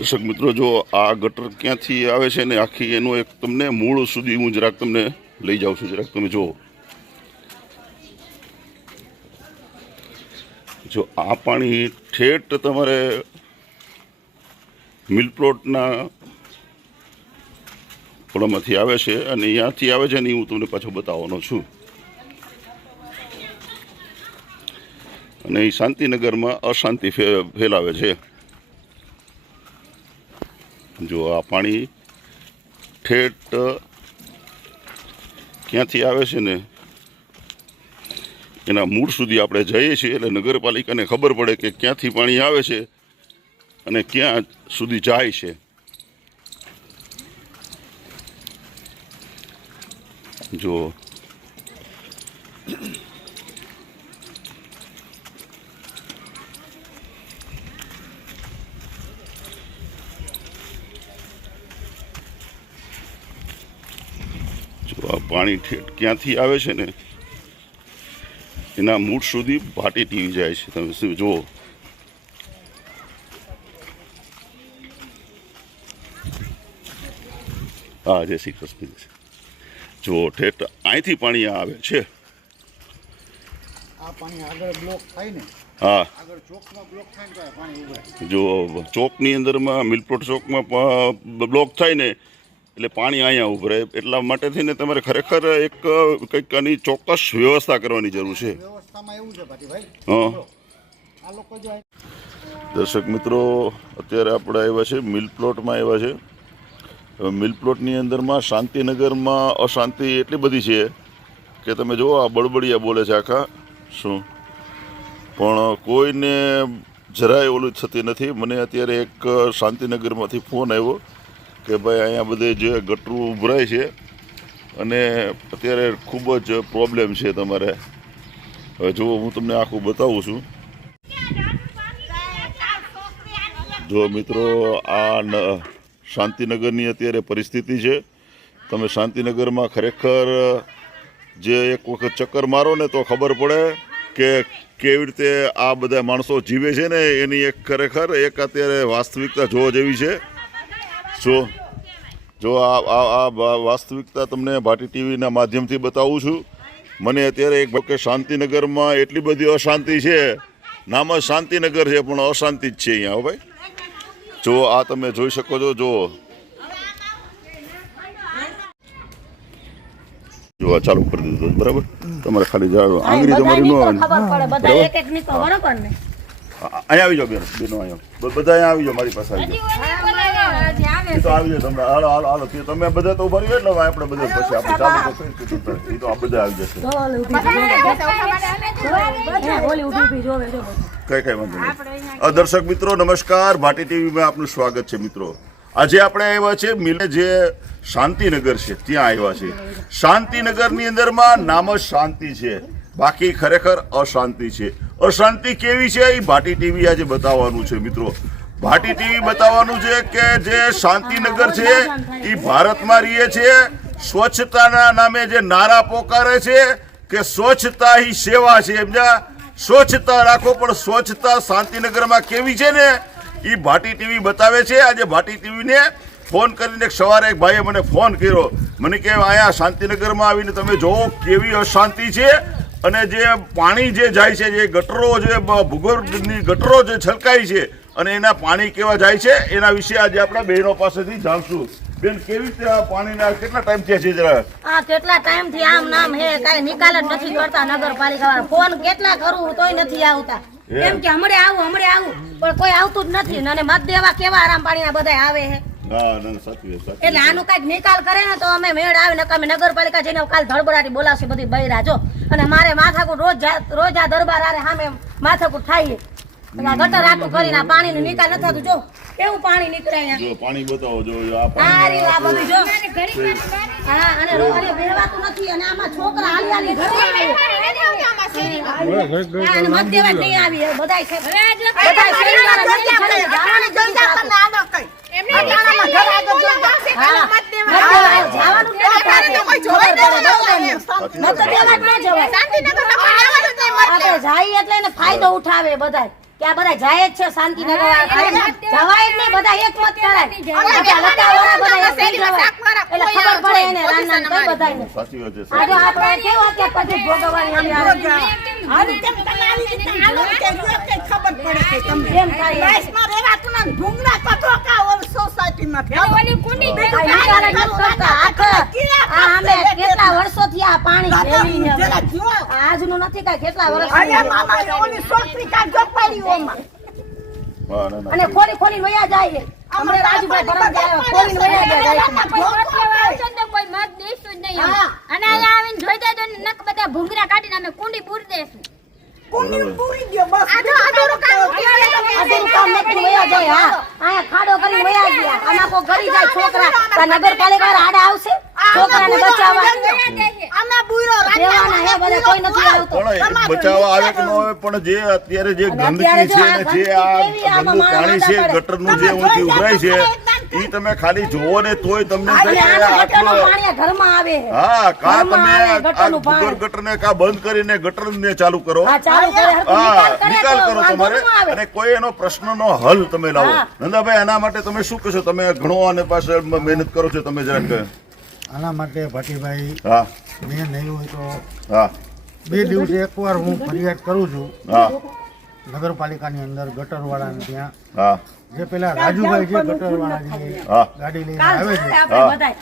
દર્શક મિત્રો, જો આ ગટર ક્યાંથી આવે છે ને આખી એનું એક તમને મૂળ સુધી હું જરાક તમને લઈ જાઉં છું. જરાક તમે જુઓ, જો આ પાણી ઠેઠ તમારે મિલ પ્લોટના ઓલામાંથી આવે છે અને અહીંયાથી આવે છે ને હું તમને પાછો બતાવવાનો છું. અને એ શાંતિનગરમાં અશાંતિ ફેલાવે છે. જો આ પાણી ઠેઠ ક્યાંથી આવે છે ને એના મૂળ સુધી આપણે જઈએ છીએ એટલે નગરપાલિકાને ખબર પડે કે ક્યાંથી પાણી આવે છે અને ક્યાં સુધી જાય છે. જો આ પાણી ઠેઠ ક્યાંથી આવે છે ને એના મૂળ સુધી ભાટી ટીવી જાય છે. તમે શું જુઓ, હા, જય શ્રી કૃષ્ણ. જો ઠેઠ અહીંથી પાણી આવે છે. હા, જો ચોકની અંદરમાં મિલપ્લોટ ચોકમાં બ્લોક થાય ને એટલે પાણી અહીંયા ઉભરે. એટલા માટે થઈને તમારે ખરેખર એક કંઈક આની ચોક્કસ વ્યવસ્થા કરવાની જરૂર છે. હા, દર્શક મિત્રો, અત્યારે આપણે આવ્યા છે મિલ પ્લોટમાં આવ્યા છે. મિલ પ્લોટની અંદરમાં શાંતિનગરમાં અશાંતિ એટલી બધી છે કે તમે જુઓ, આ બળબડિયા બોલે છે આખા શું, પણ કોઈને જરાય ઓલું થતી નથી. મને અત્યારે એક શાંતિનગરમાંથી ફોન આવ્યો કે ભાઈ અહીંયા બધે જે ગટરું ઉભરાય છે અને અત્યારે ખૂબ જ પ્રોબ્લેમ છે તમારે. હવે જુઓ, હું તમને આખું બતાવું છું. જો મિત્રો, આ શાંતિનગરની અત્યારે પરિસ્થિતિ છે. તમે શાંતિનગરમાં ખરેખર જે એક વખત ચક્કર મારો ને તો ખબર પડે કે કેવી રીતે આ બધા માણસો જીવે છે ને એની એક ખરેખર એક અત્યારે વાસ્તવિકતા જોવા જેવી છે. જો આ વાસ્તવિકતા તમને ભાટી ટીવીના માધ્યમથી બતાવું છું. મને અત્યારે એક કે શાંતિનગરમાં એટલી બધી અશાંતિ છે, નામ જ શાંતિનગર છે પણ અશાંતિ જ છે અહીંયા. ભાઈ જો આ તમે જોઈ શકો છો. જો આ ચાલુ કરી દીધું, બરાબર. તમારે ખાલી આંગળી તમારી ન અહીંયા આવી જાઓ બેનો, અહીંયા બધા અહીંયા આવી જાઓ, મારી પાસે આવી જાઓ. તો આવી જાઓ તમે, હાલો હાલો હાલો. તમે બધા તો ઉભા રહ્યો એટલે આપણે બધા પછી આપણે ચાલુ એ તો આ બધા આવી જશે. કઈ વાંધો નહીં. દર્શક મિત્રો નમસ્કાર, ભાટી ટીવીમાં આપનું સ્વાગત છે. મિત્રો, આજે આપણે આવ્યા છે મિલ જે શાંતિનગર છે ત્યાં આવ્યા છે. શાંતિનગરની અંદરમાં નામ જ શાંતિ છે, બાકી ખરેખર અશાંતિ છે. અશાંતિ કેવી છે એ ભાટી ટીવી આજે બતાવવાનું છે. મિત્રો, ભાટી ટીવી બતાવવાનું છે કે જે શાંતિનગર છે એ ભારતમાં રહીએ છે. સ્વચ્છતાના નામે જે નારા પોકારે છે કે સ્વચ્છતા ही સેવા છે, સમજ્યા? સ્વચ્છતા રાખો, પણ સ્વચ્છતા શાંતિનગરમાં કેવી છે ને એ ભાટી ટીવી બતાવે છે. આજે ભાટી ટીવીને ફોન કરીને સવારે એક ભાઈએ મને ફોન કર્યો. મને કે અહીંયા શાંતિનગરમાં આવીને તમે જોવો કેવી અશાંતિ છે અને જે પાણી જે જાય છે, જે ગટરો, જે ભૂગર્ભની ગટરો જે છલકાય છે અને એના પાણી કેવા જાય છે એના વિશે આજે આપણા બહેનો પાસેથી જાણશું. બેન, કેવી રીતે આ પાણીના કેટલા ટાઈમ થયા છે? જરા કેટલા ટાઈમ થી આમ નામ હે, કઈ નિકાલ જ નથી કરતા નગરપાલિકા. ફોન કેટલા કરું તોય નથી આવતા. એમ કે હમણે આવું પણ કોઈ આવતું જ નથી. અને મત દેવા કેવા આરામ પાણીના બધા આવે હે. એટલે આનું કઈક નિકાલ કરે ને તો અમે મેળ આવે ને અમે નગરપાલિકા જઈને કાલ ધડબડાટી બોલાવશે બધી બૈરા. જો અને મારે માથાકૂટ રોજ આ દરબાર આરે સામે માથાકૂટ થાય. ગટર આટલું કરીને પાણી નું નિકાલ નથી થતું. જો કેવું પાણી નીકળે અહીંયા. પાણી બતાવો. જો આ બધું જો. હા, અને બેહવાતું નથી. અને આમાં છોકરા હાલી ઘરે અને મત દેવા નહીં આવી બધા જાય એટલે ફાયદો ઉઠાવે બધા. કે આ બધા જાય જ છે શાંતિનગર વાળા. જવાય જ નહીં, બધા એક મત કરાય. અને ત્યાં લતાવાળા બધા એક થઈ જવાય. એટલે ખબર પડે એને રાનના કઈ બધાયને. સાચી વાત છે આ જો આપણે કેવું અત્યારે પછી ભોગવવાની આવી આવે. હારું કેમ તમે આવી રીતે હાલો કે જો કે ખબર પડે કે તમે કેમ થાય? દેશમાં રહેવાતું ને ભૂંગળા કથો કા ઓલ સોસાયટીમાં ઓલી કુંડી આ વિચાર જ નથી કરતા. આ અમે કેટલા વર્ષોથી આ પાણી ઝેલીને અમે. જરા જુઓ આજનું નથી કાંઈ, કેટલા વર્ષ અહીંયા મામાને ઓલી છોકરી કા જોપાડી ઓમાં હા, ના, ના. અને ખોલી વયા જાય. હમણાં રાજુભાઈ પરમ ગયા, ખોલીને વયા ગયા જાય. કોઈ મત દેશું જ નહીં અમે. અને અહીંયા આવીને જોઈ દેજો ને નક બધા ભૂંગરા કાઢીને અમે કુંડી પૂરી દેશું. કુંડી પૂરી ગયો બસ અધૂરું કામ નથી, વયા જાય. હા, અહીંયા ખાડો કરીને વયા ગયા. આમાં કોઈ ગરી જાય છોકરા, તો નગરપાલિકા આડા આવશે છોકરાને બચાવવા. આમાં બુરો દેવાના હે બધા, કોઈ નથી આવતો. પણ એ બચાવવા આવે કે ન આવે, પણ જે અત્યારે જે ગંદકી અત્યારે જો છે આ ને જે ગંદકી આ કેવી, આમાં ગંદુ પાણી છે, માણસ ગટરનું જે ઊંચી ઉભરાય છે ઈ તમે ખાલી જોવો ને તોય તમને અને થાય કે આના ગટરનું આટલો પાણી ઘરમાં આવે છે. હા કા ઘરમાં તમે આવે આ ગટરનું પાણી. ગટર ને કા બંધ કરીને ગટર ને ચાલુ કરો. હા, ચાલુ કરે, હરખું હા, નિકાલ નિકાલ કરે કરો તો તમારે વાંધો ન આવે. અને કોઈ એનો પ્રશ્નનો હલ તમે લાવો. હા. નંદાભાઈ આના માટે તમે શું કહેશો? તમે ઘણો આને પાસે મહેનત કરો છો, તમે જરાક આના માટે ભાટીભાઈ હા મેં નહીં હોય તો હા 2 દિવસે એકવાર હું ફરિયાદ કરું છું હા નગરપાલિકાની અંદર ગટરવાળાને ત્યાં. હા જે પેલા રાજુભાઈ છે ગટરવાળા જે હા. ગાડી લઈને કાલ આવે છે છે આપણે બધાય.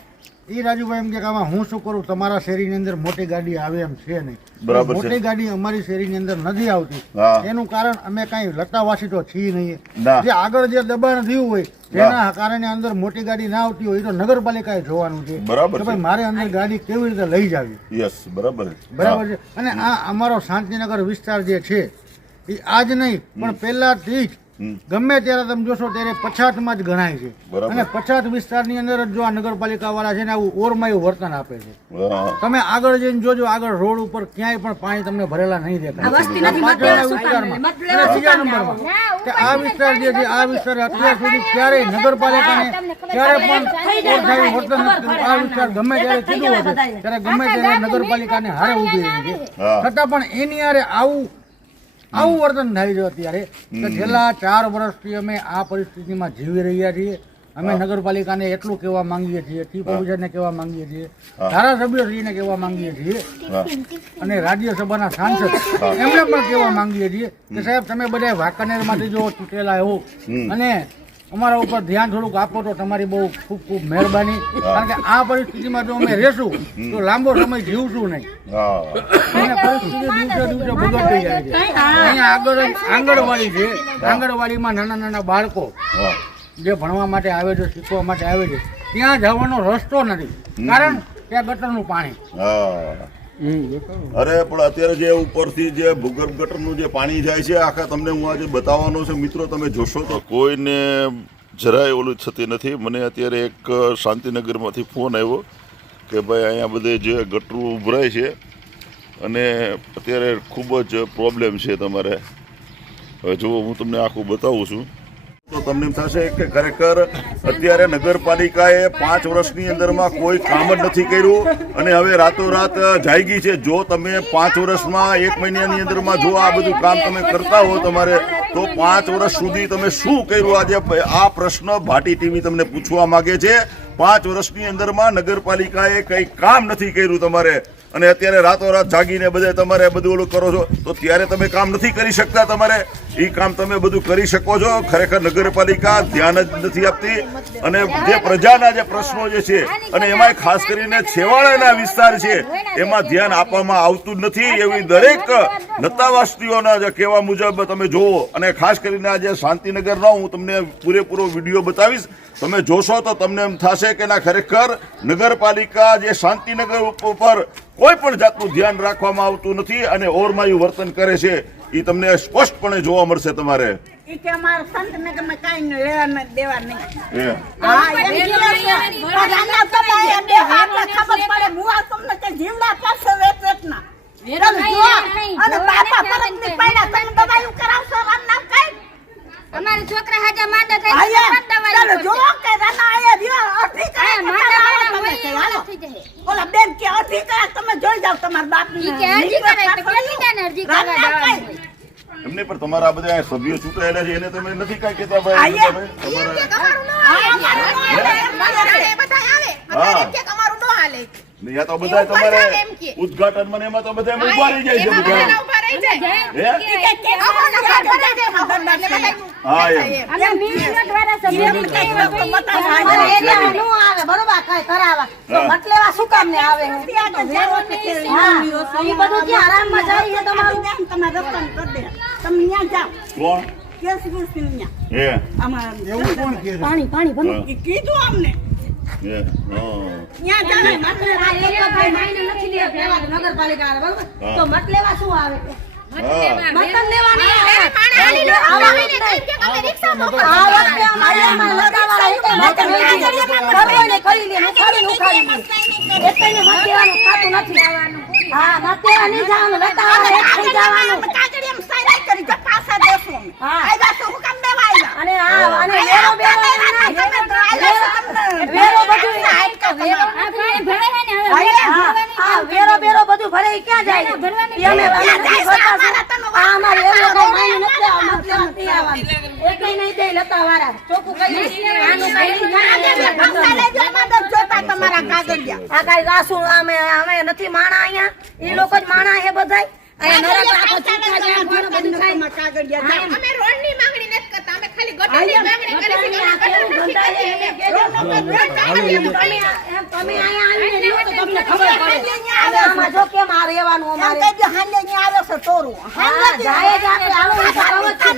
એ રાજુભાઈ એમ કે આમાં હું શું કરું, તમારા શેરીની અંદર મોટી ગાડી આવે એમ છે નહીં. બરાબર છે. મોટી ગાડી અમારી શેરીની અંદર નથી આવતી. હા. એનું કારણ અમે કાંઈ લતાવાસી તો છીએ નહીં. ના. જે આગળ જે દબાણ થયું હોય જેના કારણે અંદર મોટી ગાડી ના આવતી હોય એ તો નગરપાલિકાએ જોવાનું છે બરાબર કે છે. ભાઈ મારે અંદર ગાડી કેવી રીતે લઈ જાવી. યસ બરાબર બરાબર છે. અને આ અમારો શાંતિનગર વિસ્તાર જે છે એ આજ નહીં પણ પહેલાથી જ ગમે ત્યારે તમે જોશો ત્યારે પછાતમાં જ ગણાય છે. બરાબર. અને પછાત વિસ્તારની અંદર જ જો આ નગરપાલિકા વાળા છે ને આવું ઓરમાયું વર્તન આપે છે. હા. તમે આગળ જઈને જોજો, આગળ રોડ ઉપર ક્યાંય પણ પાણી તમને ભરેલા નહીં આ દેખાય. વસ્તી નથી, મત પાછળના લેવા શું કામ? વિસ્તારમાં. મત લેવા અને શું ત્રીજા કામ? નંબરમાં કે આ વિસ્તાર જે છે આ વિસ્તાર અત્યાર સુધી ક્યારેય નગરપાલિકાને ક્યારે પણ ઓરમાયું વર્તન નથી કર્યું. આ વિસ્તાર ગમે ત્યારે કીધું હશે ત્યારે ગમે ત્યારે નગરપાલિકાને હારે ઊભી રહી છે. હા. છતાં પણ એની હારે આવું વર્તન થાય છે અત્યારે કે છેલ્લા 4 વર્ષથી અમે આ પરિસ્થિતિમાં જીવી રહ્યા છીએ. અમે નગરપાલિકાને એટલું કહેવા માંગીએ છીએ, ચીફ ઓફિસરને કહેવા માંગીએ છીએ, ધારાસભ્યશ્રીને કહેવા માંગીએ છીએ અને રાજ્યસભાના સાંસદ એમને પણ કહેવા માંગીએ છીએ કે સાહેબ તમે બધા વાંકાનેરમાંથી જો ચૂંટેલા હો અને અમારા ઉપર ધ્યાન થોડુંક આપો તો તમારી બહુ ખૂબ ખૂબ મહેરબાની. કારણ કે આ પરિસ્થિતિમાં જો અમે રહેશું તો લાંબો સમય જીવશું નહીં. હા અને પરિસ્થિતિ દિવસે દિવસે બગડતી જાય છે. અહીંયા આગળ જ આંગણવાડી છે. આંગણવાડીમાં નાના નાના બાળકો હા જે ભણવા માટે આવે છે, શીખવા માટે આવે છે, ત્યાં જવાનો રસ્તો નથી. કારણ કે ગટરનું પાણી. હા અરે પણ અત્યારે જે ઉપરથી જે ભૂગર્ભ ગટરનું જે પાણી જાય છે આખા તમને હું આજે બતાવવાનો છે મિત્રો. તમે જોશો તો કોઈને જરાય ઓલું થતી નથી. મને અત્યારે એક શાંતિનગરમાંથી ફોન આવ્યો કે ભાઈ અહીંયા બધે જે ગટરું ઉભરાય છે અને અત્યારે ખૂબ જ પ્રોબ્લેમ છે તમારે. હવે જુઓ હું તમને આખું બતાવું છું તો તમને એમ થશે કે ખરેખર અત્યારે નગરપાલિકાએ 5 વર્ષની અંદરમાં કોઈ કામ જ નથી કર્યું અને હવે રાતોરાત જાગી છે. જો તમે 5 વર્ષમાં 1 મહિનાની અંદરમાં જો આ બધું કામ તમે કરતા હો તમારે તો 5 વર્ષ સુધી તમે શું કર્યું? આજે આ પ્રશ્ન ભાટી ટીવી તમને પૂછવા માંગે છે. 5 વર્ષની અંદરમાં નગરપાલિકાએ કંઈ કામ નથી કર્યું તમારે અને અત્યારે રાતોરાત જાગીને બધે તમારે બધું ઓલું કરો છો તો ત્યારે તમે કામ નથી કરી શકતા. તમારે એ કામ તમે બધું કરી શકો છો. ખરેખર નગરપાલિકા ધ્યાન જ નથી આપતી અને જે પ્રજાના જે પ્રશ્નો જે છે અને એમાં ખાસ કરીને છેવાડાના વિસ્તાર છે એમાં ધ્યાન આપવામાં આવતું જ નથી. એવી દરેક નતાવાસીઓના જે કહેવા મુજબ તમે જોવો અને ખાસ કરીને આજે શાંતિનગરનો હું તમને પૂરેપૂરો વિડીયો બતાવીશ. તમે જોશો તો તમને એમ થશે કે ના ખરેખર નગરપાલિકા જે શાંતિનગર ઉપર કોઈ પણ જાતનું ધ્યાન રાખવામાં આવતું નથી અને ઓરમાયું વર્તન કરે છે એ તમને સ્પષ્ટપણે જોવા મળશે તમારે. ઈ કે અમારા સંતનગરમાં કાંઈ લેવા દેવા નહીં. એ હા એમ કે છે રાના તમારે બે હાથ ખબર પડે મુઆ તમને કે જીવડા પાસે વેચના અને બાપા પરમની પાડા તમે દવાયું કરાવશો રાના કઈ અમારા છોકરા હાજા માંદા થાય આયા તો પણ ચાલો દવાઈ જો કે રાના આયા રહ્યો અઠી કલાક માંદા તમે હોય કઈ હાલો થઈ જાય. ઓલા બેન કે અઠી કલાક તમે જોઈ જાવ તમારા બાપને ઈ કે અરજી કરાય તો કેટલી દાન અરજી કરવા જવાનું હોય. એમને પણ તમારા બધા સભ્યો ચૂંટાયેલા છે એને તમે નથી કાંઈ કહેતા ભાઈ તમે યા તો બધા તમારે ઉદ્ઘાટન મને એમાં તો બધા ઉભા રહી જાય છે બધા હા એમ અમે મીડિયા દ્વારા સભ્ય અમારા એરિયામાં નો આવે બરોબર કાંઈ કરાવવા તો મત લેવા શું કામ ને આવે હા ઈ બધું ક્યાં આરામમાં જાય છે તમારું તમારે રસ્તા કરી દે તમે ત્યાં જાઓ કોણ કેસ ગુસ્તી ત્યાં હે અમારા એવું કોણ કહે છે? પાણી પાણી ભરો એ કીધું અમને હે હા ત્યાં જાઓ મત લેવા એરિયા ભાઈ માઈને નથી લે લેવા તો નગરપાલિકા આવે બરોબર તો મત લેવા શું આવે મત લેવા નહીં આવે આવા જ નહીં. આ વખતે અમારે આમાં લગાવવાળા એક મત નહીં દીધા. કોઈને કરી લે ઉખાડીને ઉખાડી લે એટલેને મત દેવાનું થતું નથી હા મત દેવા નહીં જવાનું લતાવાળા એક થઈ જવાનું કાગળિયામાં સાઈન કરી જો પાછા દેશું અમે હા. આયવા તો હુકમ દેવા આવ્યા અને અને વેરો બેરો એમ નહીં. વેરો બધું હા વેરો બેરો બધું ભરે ઈ ક્યાં જાય ઈ અમે નથી ભરતા છું. આ અમારે એરિયા કઈ માની નથી આવવાનું, મત લેવા નથી આવવાનું. એકેય નહીં દે લતાવાળા ચોખ્ખું કહી દે આનું કઈ નહીં થાય. તમારા કાગળિયા આ કાંઈ ગાસું અમે નથી માણા અહીંયા ઈ લોકો જ માણા હે બધાય અહીંયા નરક આખો ચૂંટા જાય ઘણું બધું થાય. કાગળિયા જાઓ. અમે રોડની માંગણી નથી કરતા અમે ખાલી ગટરની માંગણી કરી છે કે આ ગટર નથી તમે અહીંયા આવીને રહ્યો તો તમને ખબર પડે હવે આમાં જો કેમ આ રહેવાનું એમ અમારે કહેજો હાંડે અહીંયા આવે છે તોરું હા જાય જ આપણે હાલો ઈ તો આવો જ છે.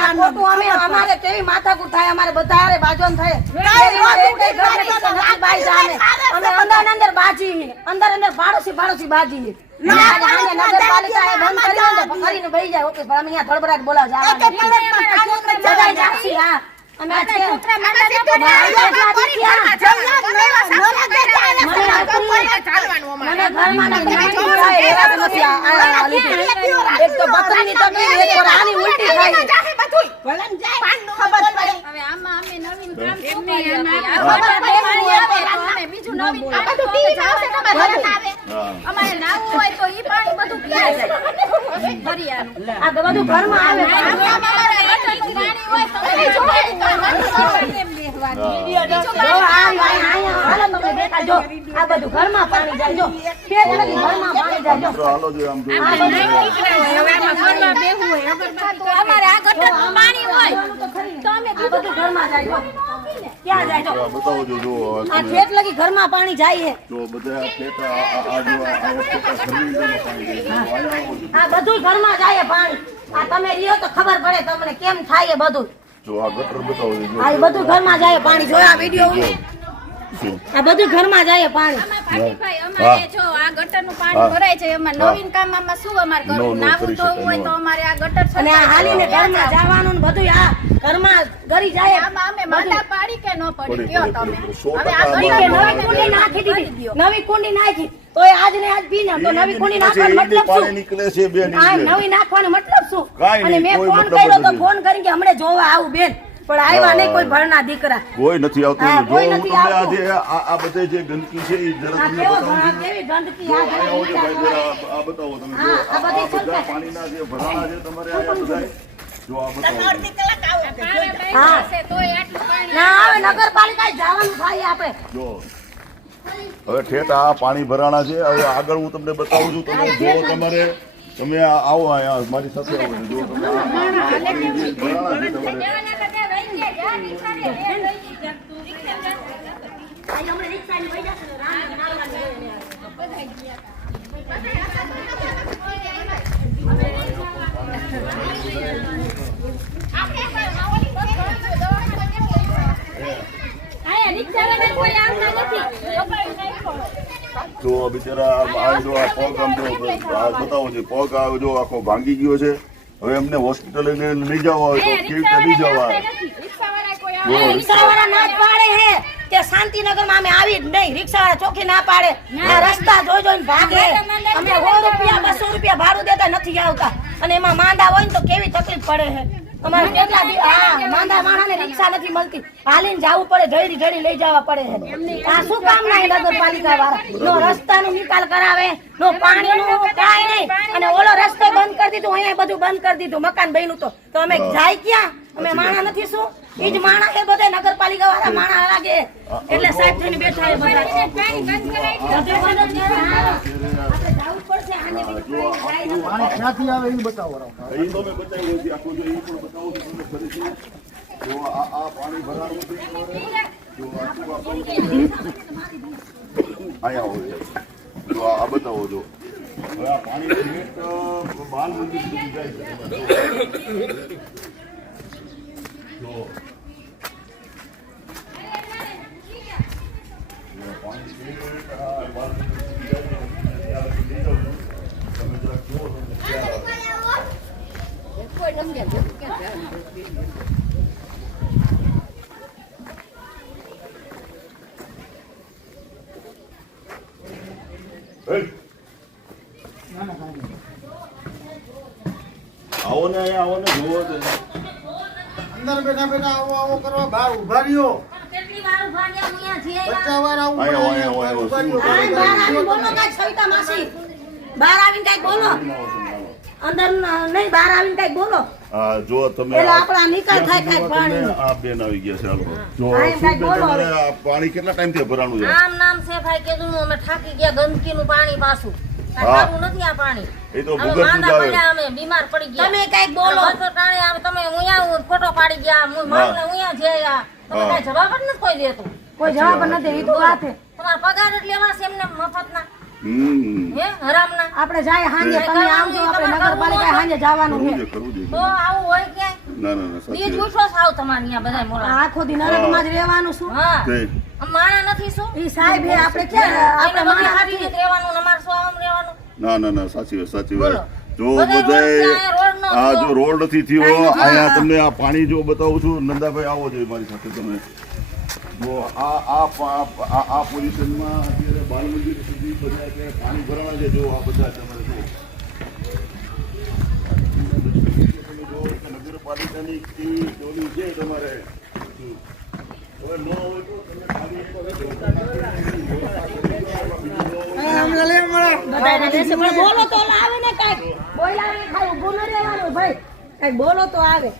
આ ખોટું અમે અમારે કેવી માથાકૂટ થાય અમારે બધા હારે બાજોન થાય શેરીમાં એકેય ઘર નથી તો નથી બાઈ જામે અમે અંદર બાજી અંદર પાડોશી બાજી નગરપાલિકા એ બંધ કરીને બેસી જાય ઓકે પણ અમે અહીંયા ધડબડાટ બોલાવ બધાય જાક્ષી હા અમે આ છે મને ઘરમાં ના બીમારી થાય રહેવાતું નથી આ લીધે. એક તો બકરીની તકલીફ એક પર આની ઉલટી થાય ખબર પડે હવે આમાં અમે નવીન કામ શું કરીએ? આ ગટર બેસવાની આવે તો અમે બીજું નવીન કામ તો ટીવીમાં આવશે તો અમારે ઘરે આવે. અમારે નાવું હોય તો ઈ પાણી બધું ક્યાં જાય દરિયાનું. આ તો બધું ઘરમાં આવે અમારે ગટરનું પાણી હોય તો અમે જોડે તો કેમ બેસવાનું? બીજું જો આ હાલો તમે દેખાય જો આ બધું ઘરમાં પાણી જાય જો કે ઘરમાં પાણી જાય જો મિત્રો હાલો જો આમ જો અમારે આ ગટરનું પાણી હોય તો અમે આ બધું ઘરમાં જાય જો ક્યાં જાય જો બતાવો જો જો આ ઠેઠ લગી ઘરમાં પાણી જાય છે જો બધા ખેતર આ જો આ વખતે ઘરની અંદર પાણી જાય આ બધું ઘરમાં જાય પાણી આ તમે રહ્યો તો ખબર પડે તમને કેમ થાય એ બધું જો આ ગટર બતાવો જો આ બધું ઘરમાં જાય પાણી જોયા વિડિયો જો આ બધું ઘરમાં જાય પાણી પાટીભાઈ અમારે જો આ ગટરનું પાણી ભરાય છે એમાં નવીન કામ આમાં શું અમારે કરવું? નાવું ધોવું હોય તો અમારે આ ગટર અને આ હાલીને ઘરમાં જવાનું ને બધું આ ઘરમાં ગરી જાય આમાં અમે માંડા પાડી કે ન પડી કયો તમે? હવે આ ઈ કે નવી કુંડી નાખી દીધી નવી કુંડી નાખી તો આજ ને આજ પીને તો નવી કુંડી નાખવાનો મતલબ પાણી શું નીકળે છે બે આ નીકળે નવી નાખવાનો મતલબ શું કાંઈ અને નહીં, મેં કોઈ ફોન મતલબ કર્યો તો નથી. ફોન કરીને કે હમણે જોવા આવું બેન પણ આવ્યા નહીં કોઈ ભણના દીકરા કોઈ નથી આવતું હા, જો કોઈ હું નથી તમને આવતું. આજે આ બધે જે ગંદકી છે એ જરા આ તમને કેવો બતાવું કેવી ગંદકી જો આ અહીંયા આવો છો ભાઈ, જોઈ જરા આ બતાવો તમે જો હા, આ બધી આ બધા છૂટે. પાણીના જે ભરાણા છે તમારે અહીંયા બધા જો આ બતાવો અડધી કલાક આવો કે જોઈ જાઓ. હા. હશે તોય આટલું પાણી ના હવે નગરપાલિકાએ જવાનું થાય આપણે જો હવે ઠેઠ આ પાણી ભરાણા છે હવે આગળ હું તમને બતાવું છું તમે જો તમારે તમે આવો અહીંયા મારી સાથે આવો જો તમે આ પાણી જે ભરાણા છે તમારે દેવાના કરતા રહી ગયા જા રિક્ષાને એ લઈ જા તું રિક્ષા જા. આયા રિક્ષાવાળા કોઈ આવતા નથી. જો બિચારા આ જો આ પગ આમ જો આ બતાવો છે પગ આ જો આખો ભાંગી ગયો છે હવે એમને હોસ્પિટલે લઈ જવા હોય તો કેવી રીતે લઈ જવા રિક્ષાવાળા કોઈ જો રિક્ષાવાળા ના જ પાડે હે કે શાંતિનગરમાં અમે આવી જ નહીં રિક્ષાવાળા ચોખ્ખી ના પાડે આ રસ્તા જોઈને ભાગે અમે 100 રૂપિયા 200 રૂપિયા ભાડું દેતા નથી આવતા અને એમાં માંદા હોય ને તો કેવી તકલીફ પડે છે અમારે કેટલા માંદા માણસને રિક્ષા નથી મળતી, હાલીને જવું પડે, ઢળી લઈ જવા પડે છે. આ શું કામ ના નગરપાલિકા વાળા નો રસ્તાનો નિકાલ કરાવે, નો પાણીનું કાંઈ નહીં, અને ઓલો રસ્તો બંધ કરી દીધું, અહીંયા બધું બંધ કરી દીધું મકાન બન્યું તો અમે જાય ક્યાં? અમે માણા નથી શું? ઈ જ માણા છે બધા નગરપાલિકા વાળા માણા લાગે એટલે સાહેબ થઈને બેઠા છે બધા. પાણી બંધ કરાવી દો. આપણે જવું પડશે આને બીજું કાંઈ જાય પાણી ક્યાંથી આવે એ બતાવો. એ તો મેં બતાવ્યું છે આખું, જો એ પણ બતાવું છું તમને ફરીથી. જો આ પાણી ભરાણું છે તમારે. જો આખું અહીંયા હોય, જો આ બતાવો. જો હવે આ પાણી ડિરેક્ટ બાલ મંદિર સુધી જાય છે. જો પાણી ડિરેક્ટ બાલ મંદિર સુધી જાય છે. ત્યાં લઈ જાઉં છું. તમે જરાક જુઓ તમને ખ્યાલ આવે. આવો ને અહીંયા આવો ને જુઓ તો. અંદર બેઠા આવો કરવા બહાર ઉભા રહ્યો. કેટલી વાર ઉભા રહ્યા અહીંયા છીએ? 50 વાર આવું આયો. બહાર આવીને બોલો કાંઈક સવિતા માસી, બહાર આવીને કાંઈક બોલો. અંદર નહીં, બહાર આવીને કાંઈક બોલો. જો તમે એટલે આપણા નિકાલ થાય કાંઈક પાણીનો. આ બેન આવી ગયા છે. હાલો જો હા, એમ શું કાંઈક બેન, બોલો તમારે આ પાણી કેટલા ટાઈમ થી ભરાણું છે? નામ છે ભાઈ કીધું, અમે થાકી ગયા ગંદકીનું પાણી પાછું. હા. સારું નથી આ પાણી. એ તો અમે ભૂગર્ભ માંદા આવે. પડ્યા, અમે બીમાર પડી ગયા. તમે કાંઈક બોલો. ટાણે આવે તમે ઉયા ફોટો પાડી ગયા, માણને ઉયા જયા. તમે કાંઈ જવાબ જ નથી કોઈ દેતું. કોઈ જવાબ નથી, એ તો વાત છે. તમારા પગાર જ લેવા છે એમને મફતના. હે હરામના. આપણે જાય હાંજે, તમે આવજો, આપણે નગરપાલિકા હાંજે જવાનું છે. કરવું જોઈએ. તો આવું હોય ક્યાંય? ના સાચી બીજ વાત. ઉઠો સાવ તમારે અહીંયા બધા મોળા. આખો દી નરકમાં જ રહેવાનું શું? હા. તે માણા નથી શું? ઈ સાહેબ હે, આપણે ક્યાં આપણે માણા હારી રીતે રહેવાનું, અમાર શું આમ રહેવાનું? ના સાચી વાત. બોલો. જો બધા બધાય રોડ નો આ થયો. જો રોડ નથી થયો, અહીંયા તમને આ પાણી જો બતાવું છું. નંદાભાઈ આવો જોઈએ મારી સાથે તમે. જો આ પોઝિશનમાં અત્યારે બાલ મંદિર સુધી બધા અત્યારે પાણી ભરાણા છે. જો આ બધા તમારે જો તમે જો કે નગરપાલિકાની કી ચોરી છે તમારે. હવે ન હોય તો તમે ખાલી એક વખત બધાને દેશે, પણ બોલો તો આવે ને કાંઈક. બોલ્યા નહીં, ખાલી ઊભું ન રહેવાનું ભાઈ. કાંઈક બોલો તો આવે.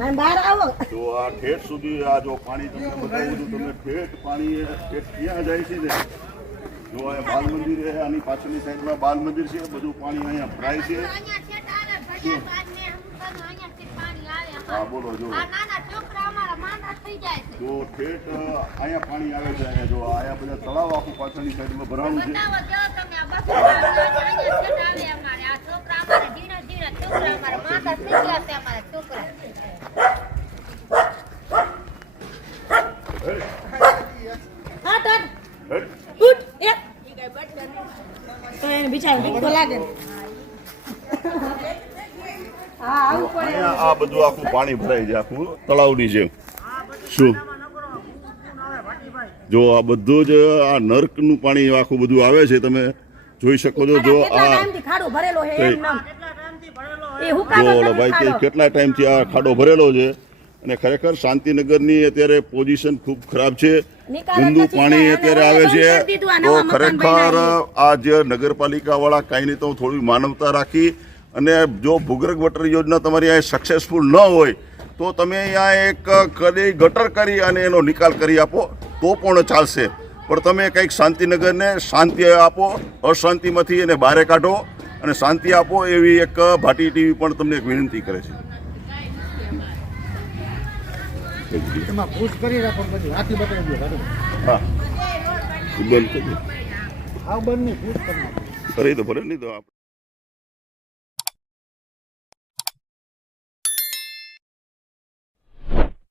હા, બહાર આવો. જો આ ઠેઠ સુધી આ જો પાણી તમને બતાવું છું. તમે ઠેઠ પાણી ઠેઠ ક્યાં જાય છે ને? જો આ બાલ મંદિર છે, આની પાછળની સાઈડમાં બાલ મંદિર છે. બધું પાણી અહીંયા ભરાય છે. હા બોલો. જો જો ઠેઠ અહીંયા પાણી આવે છે. અહીંયા જો અહીંયા બધા તળાવ આખું પાછળની સાઈડમાં ભરાણું છે. હટ, હટ. હેઠ. ઉઠ, એક. તો એને બિચારાને બીક તો લાગે ને. હા, આવું પડે. અહીંયા આ બધું આખું પાણી ભરાય છે, આખું તળાવની જેમ. શું જો આ બધું જ આ નર્કનું પાણી આખું બધું આવે છે. તમે જોઈ શકો છો. જો કેટલા આ ટાઈમથી ખાડો ભરેલો છે એમ નામ. એ જો હુકામ જ ઓલો નથી ભાઈ કે ખાડો. કેટલા ટાઈમથી આ ખાડો ભરેલો છે. અને ખરેખર શાંતિનગરની અત્યારે પોઝિશન ખૂબ ખરાબ છે. નિકાલ જ ગંદુ નથી પાણી થાય. અત્યારે અને આવે બંધ છે. કરી દીધું, આ તો નવા મકાન ખરેખર બન્યા આ જે નગરપાલિકા વાળા કાંઈ નહીં તો થોડી માનવતા રાખી અને જો ભૂગર્ભ ગટર યોજના તમારી અહીંયા સક્સેસફુલ ન હોય તો તમે અહીંયા એક કદી ગટર કરી અને એનો નિકાલ કરી આપો તો પણ ચાલશે. પણ તમે કંઈક શાંતિનગરને શાંતિ આપો, અશાંતિમાંથી એને બહાર કાઢો અને શાંતિ આપો એવી એક ભાટી ટીવી પણ તમને એક વિનંતી કરે છે. એમાં પૂછ કરી રાખો, પછી હાથી બતાવી દો. હા બંધ કરી દો. હા બંધ નહીં, પૂછ કરી નાખો. કરી દો ભલે નહીં તો આપણે